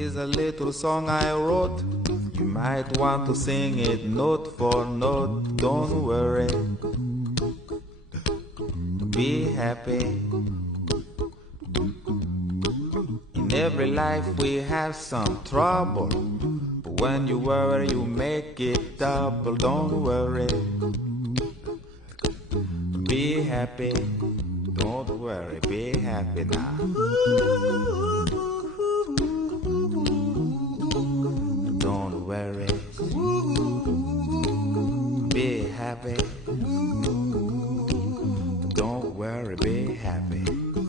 is a little song I wrote. You might want to sing it note for note. Don't worry, be happy. In every life we have some trouble, but when you worry you make it double. Don't worry, be happy. Don't worry, be happy now.